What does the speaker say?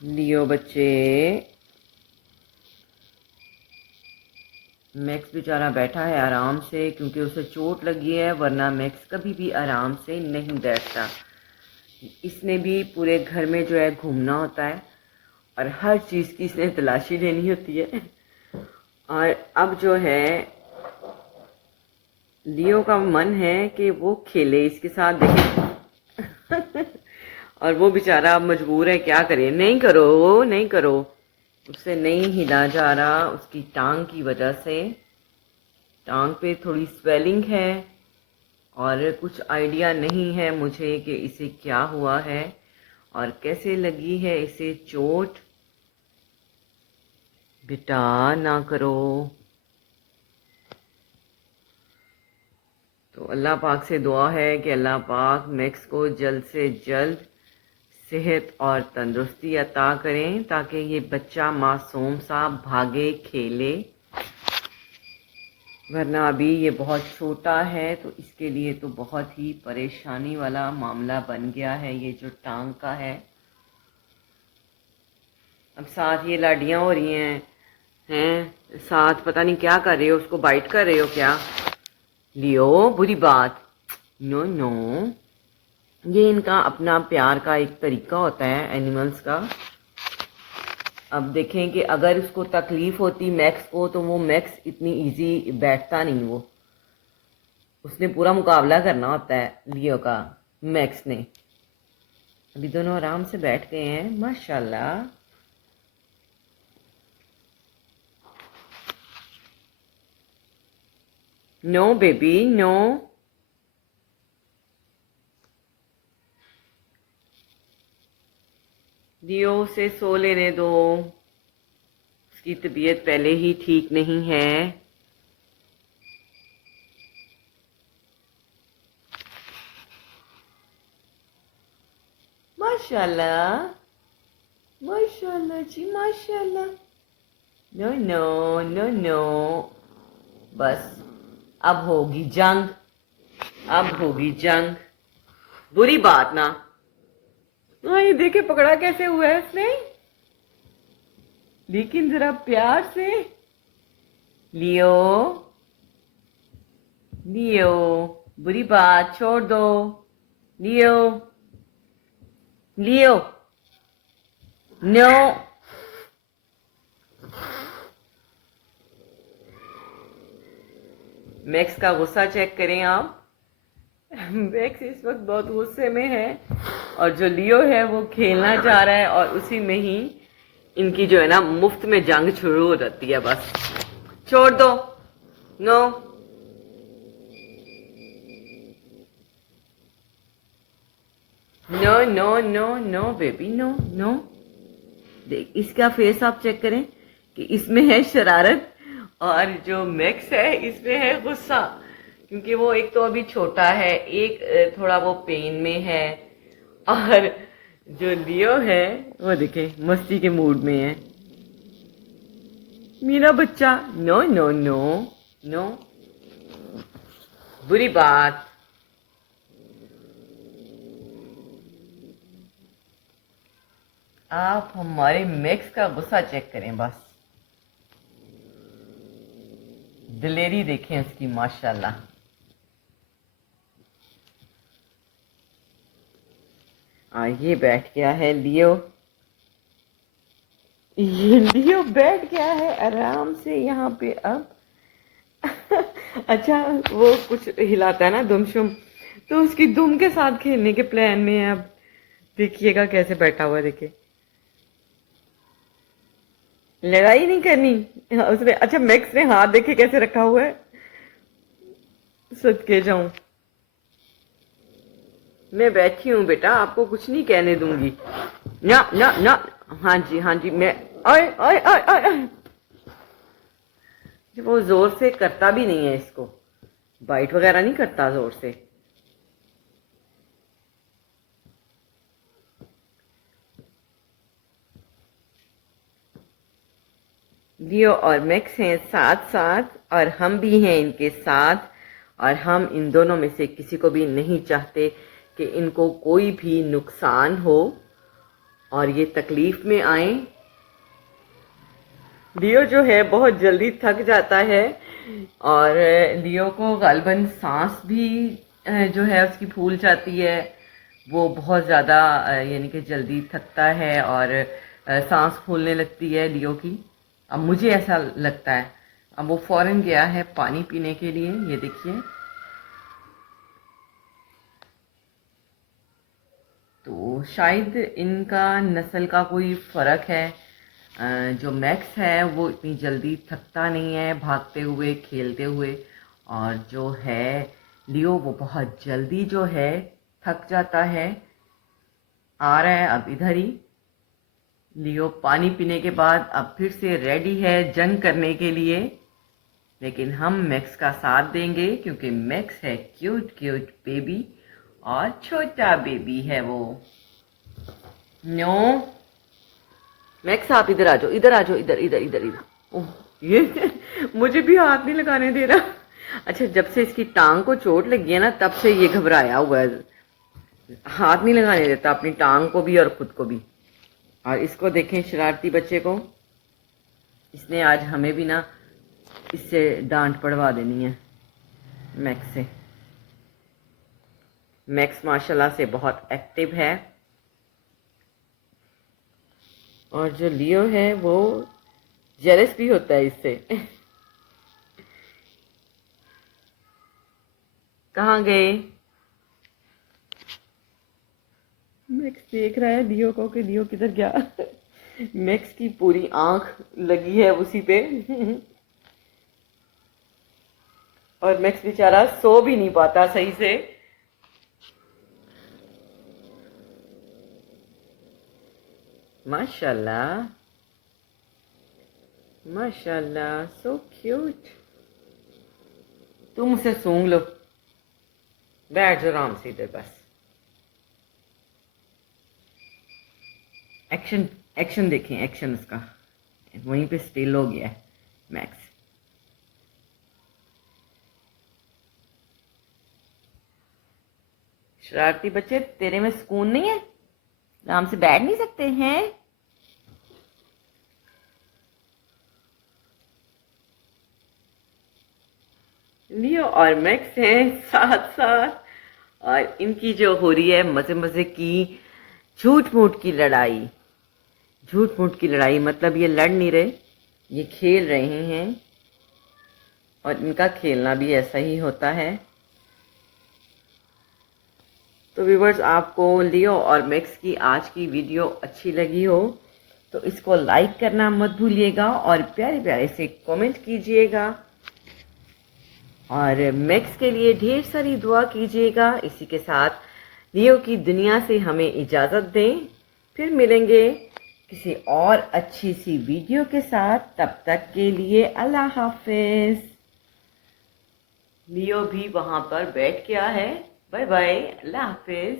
लियो बच्चे। मैक्स बेचारा बैठा है आराम से क्योंकि उसे चोट लगी है, वरना मैक्स कभी भी आराम से नहीं बैठता। इसने भी पूरे घर में जो है घूमना होता है और हर चीज़ की इसने तलाशी लेनी होती है। और अब जो है लियो का मन है कि वो खेले इसके साथ, देखे। और वो बेचारा अब मजबूर है, क्या करे। नहीं करो नहीं करो, उससे नहीं हिला जा रहा उसकी टांग की वजह से। टांग पे थोड़ी स्वेलिंग है और कुछ आइडिया नहीं है मुझे कि इसे क्या हुआ है और कैसे लगी है इसे चोट। बेटा ना करो। तो अल्लाह पाक से दुआ है कि अल्लाह पाक मैक्स को जल्द से जल्द सेहत और तंदुरुस्ती अता करें ताकि ये बच्चा मासूम सा भागे खेले, वरना अभी ये बहुत छोटा है तो इसके लिए तो बहुत ही परेशानी वाला मामला बन गया है ये जो टांग का है। अब साथ ये लाडियाँ हो रही हैं साथ पता नहीं क्या कर रहे हो, उसको बाइट कर रहे हो क्या। लियो बुरी बात। नो नो, ये इनका अपना प्यार का एक तरीका होता है एनिमल्स का। अब देखें कि अगर उसको तकलीफ़ होती मैक्स को तो वो मैक्स इतनी इजी बैठता नहीं, वो उसने पूरा मुकाबला करना होता है लियो का मैक्स ने। अभी दोनों आराम से बैठ गए हैं माशाल्लाह। No baby no. लियो से सो लेने दो, उसकी तबीयत पहले ही ठीक नहीं है। माशाल्लाह माशाल्लाह जी माशाल्लाह। नो नो नो नो, बस अब होगी जंग, अब होगी जंग। बुरी बात ना। हाँ ये देखे पकड़ा कैसे हुआ है इसने, लेकिन जरा प्यार से। लियो लियो, बुरी बात छोड़ दो। लियो लियो नो। मैक्स का गुस्सा चेक करें आप। मैक्स इस वक्त बहुत गुस्से में है और जो लियो है वो खेलना चाह रहा है और उसी में ही इनकी जो है ना मुफ्त में जंग शुरू हो जाती है। बस छोड़ दो। No no no no no baby no no. देख इसका फेस आप चेक करें कि इसमें है शरारत और जो मैक्स है इसमें है गुस्सा, क्योंकि वो एक तो अभी छोटा है, एक थोड़ा वो पेन में है और जो लियो है वो देखे मस्ती के मूड में है। मेरा बच्चा नो नो नो नो, बुरी बात। आप हमारे मैक्स का गुस्सा चेक करें, बस दिलेरी देखें उसकी माशाल्लाह। ये बैठ गया है लियो, ये लियो बैठ गया है आराम से यहाँ पे अब। अच्छा वो कुछ हिलाता है ना दुमशुम, तो उसकी दुम के साथ खेलने के प्लान में है अब। देखिएगा कैसे बैठा हुआ है, देखिए लड़ाई नहीं करनी उसने। अच्छा मैक्स ने हाथ देखे कैसे रखा हुआ है, सदके जाऊं। मैं बैठी हूँ बेटा, आपको कुछ नहीं कहने दूंगी। ना ना ना, हाँ जी हाँ जी मैं। ओए ओए ओए ओए, वो जोर से करता भी नहीं है इसको, बाइट वगैरह नहीं करता जोर से। लियो और मैक्स हैं साथ साथ और हम भी हैं इनके साथ, और हम इन दोनों में से किसी को भी नहीं चाहते कि इनको कोई भी नुकसान हो। और ये तकलीफ में आए। लियो जो है बहुत जल्दी थक जाता है और लियो को गालिबन सांस भी जो है उसकी फूल जाती है। वो बहुत ज़्यादा यानी कि जल्दी थकता है और सांस फूलने लगती है लियो की। अब मुझे ऐसा लगता है। अब वो फौरन गया है पानी पीने के लिए, ये देखिए। तो शायद इनका नस्ल का कोई फ़र्क है। जो मैक्स है वो इतनी जल्दी थकता नहीं है भागते हुए खेलते हुए, और जो है लियो वो बहुत जल्दी जो है थक जाता है। आ रहा है अब इधर ही। लियो पानी पीने के बाद अब फिर से रेडी है जंग करने के लिए, लेकिन हम मैक्स का साथ देंगे क्योंकि मैक्स है क्यूट क्यूट बेबी और छोटा बेबी है वो। नो मैक्स आप इधर आ जाओ, इधर आ जाओ, इधर इधर इधर इधर। ओह ये मुझे भी हाथ नहीं लगाने दे रहा। अच्छा, जब से इसकी टांग को चोट लगी है ना तब से ये घबराया हुआ है, हाथ नहीं लगाने देता अपनी टांग को भी और खुद को भी। और इसको देखें शरारती बच्चे को, इसने आज हमें भी ना इससे डांट पड़वा देनी है मैक्स से। मैक्स माशाल्लाह से बहुत एक्टिव है और जो लियो है वो जेलस भी होता है इससे। कहाँ गए? मैक्स देख रहा है लियो को कि लियो किधर गया। मैक्स की पूरी आंख लगी है उसी पे। और मैक्स बेचारा सो भी नहीं पाता सही से। माशाल्लाह माशाल्लाह, सो क्यूट। तुम उसे सूंघ लो, बैठ जाओ आराम से इधर बस। एक्शन एक्शन देखें, एक्शन उसका वहीं पे स्टिल हो गया है मैक्स। शरारती बच्चे, तेरे में सुकून नहीं है? आराम से बैठ नहीं सकते हैं? लियो और मैक्स हैं साथ साथ, और इनकी जो हो रही है मजे मजे की झूठ मूठ की लड़ाई। झूठ मूठ की लड़ाई मतलब ये लड़ नहीं रहे, ये खेल रहे हैं। और इनका खेलना भी ऐसा ही होता है। तो व्यूवर्स, आपको लियो और मैक्स की आज की वीडियो अच्छी लगी हो तो इसको लाइक करना मत भूलिएगा और प्यारे प्यारे से कमेंट कीजिएगा और मैक्स के लिए ढेर सारी दुआ कीजिएगा। इसी के साथ लियो की दुनिया से हमें इजाज़त दें, फिर मिलेंगे किसी और अच्छी सी वीडियो के साथ। तब तक के लिए अल्लाह हाफिज़। लियो भी वहाँ पर बैठ गया है। बाय बाय, अल्लाह हाफिज़।